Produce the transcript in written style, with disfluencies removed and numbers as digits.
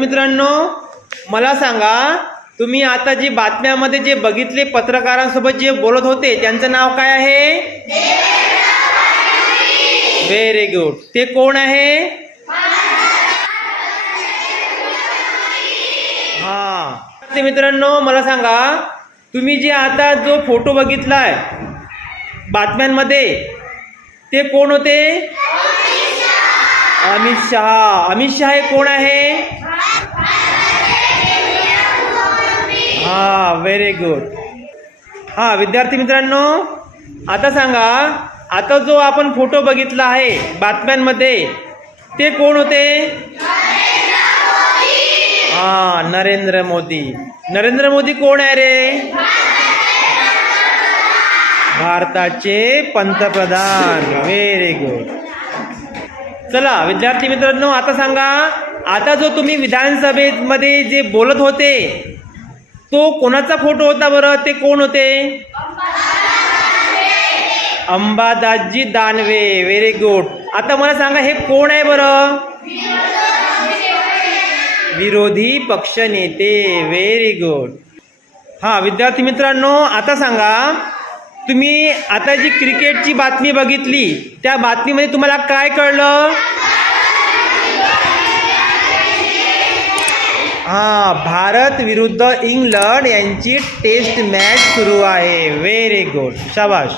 मित्रांनो, मला सांगा, तुम्ही आता जी बातम्यामध्ये जे बघितले पत्रकारांसोबत जे बोलत होते त्यांचं नाव काय आहे? Very good. ते कोण आहे? ते मित्रांनो, मला सांगा, तुम्ही जे आता जो फोटो बघितलाय बातम्यांमध्ये ते कोण होते? अमित शहा. अमित शहा हे कोण आहे? Very good. विद्यार्थी मित्रांनो, आता सांगा, आता जो आपण फोटो बघितला आहे बातम्यांमध्ये ते कोण होते? नरेंद्र मोदी. नरेंद्र मोदी कोण आहे रे? भारताचे पंतप्रधान. Very good. चला विद्यार्थी मित्रांनो, आता सांगा, आता जो तुम्ही विधानसभेमध्ये जे बोलत होते तो कोणाचा फोटो होता बरं? ते कोण होते? अंबादासजी दानवे. Very good. आता मला सांगा, हे कोण आहे बरं? विरोधी पक्ष नेते. Very good. विद्यार्थी मित्रांनो, आता सांगा, तुम्ही आता जी क्रिकेटची बातमी बघितली त्या बातमीमध्ये तुम्हाला काय कळलं? भारत विरुद्ध इंग्लंड यांची टेस्ट मॅच सुरू आहे. Very good. शाबाश.